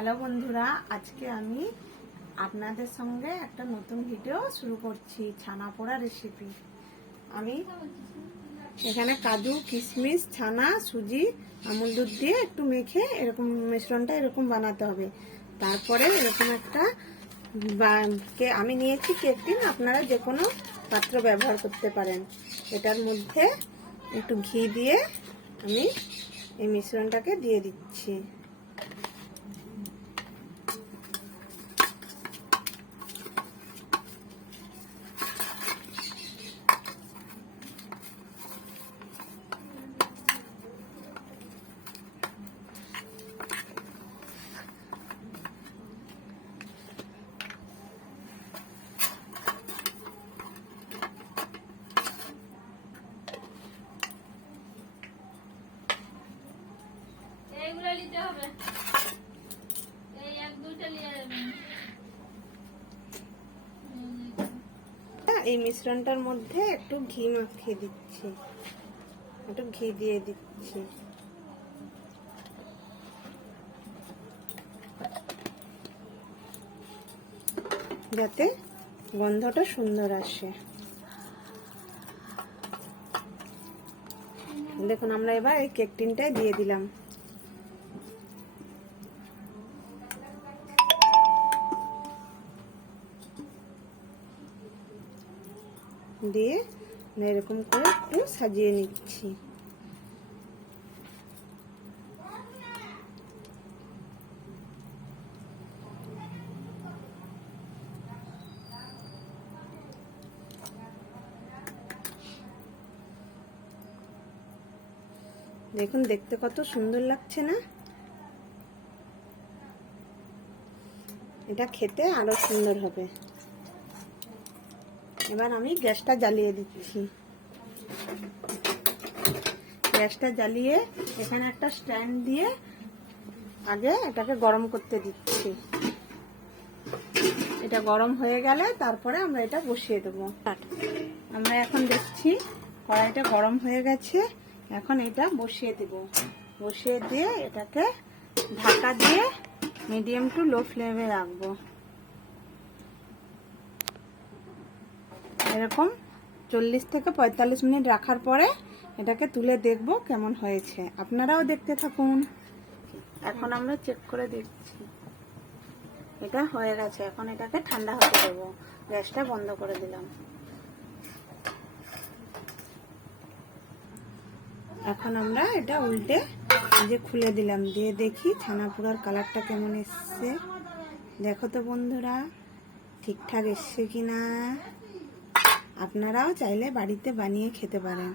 Hello বন্ধুরা, আজকে আমি আপনাদের সঙ্গে একটা নতুন ভিডিও শুরু করছি। ছানা পোড়া রেসিপি। আমি এখানে কাজু, কিশমিশ, ছানা, সুজি, আমুল দুধ দিয়ে একটু মেখে এরকম মিশ্রণটা এরকম বানাতে হবে। তারপরে এরকম একটা আমি নিয়েছি কেক টিন, আপনারা যে কোনো পাত্র ব্যবহার করতে পারেন। এটার মধ্যে একটু ঘি দিয়ে আমি এই মিশ্রণটাকে দিয়ে দিচ্ছি। এই মিশ্রণটার মধ্যে একটু ঘি মাখিয়ে দিচ্ছি, একটু ঘি দিয়ে দিচ্ছি। যাতে গন্ধটা সুন্দর আসে। দেখুন, আমরা এবার এই কেক টিনটায় দিয়ে দিলাম। দিয়ে এরকম করে একটু সাজিয়ে নিচ্ছি। দেখুন, দেখতে কত সুন্দর লাগছে না? এটা খেতে আরো সুন্দর হবে। এবার আমি গ্যাসটা জ্বালিয়ে দিচ্ছি। গ্যাসটা জ্বালিয়ে এখানে একটা স্ট্যান্ড দিয়ে আগে এটাকে গরম করতে দিচ্ছি। এটা গরম হয়ে গেলে তারপরে আমরা এটা বসিয়ে দেবো। আমরা এখন দেখছি কড়াইটা গরম হয়ে গেছে। এখন এটা বসিয়ে দেব। বসিয়ে দিয়ে এটাকে ঢাকা দিয়ে মিডিয়াম টু লো ফ্লেমে রাখবো। এরকম 40 থেকে 45 মিনিট রাখার পরে এটাকে তুলে দেখব কেমন হয়েছে। আপনারাও দেখতে থাকুন। এখন আমরা চেক করে দেখছি। এটা হয়ে গেছে। এখন এটাকে ঠান্ডা হতে দেবো। গ্যাসটা বন্ধ করে দিলাম। এখন আমরা এটা উল্টে খুলে দিলাম, দিয়ে দেখি ছানা পোড়ার কালারটা কেমন এসছে। দেখো তো বন্ধুরা, ঠিকঠাক এসছে কিনা। আপনারাও চাইলে বাড়িতে বানিয়ে খেতে পারেন।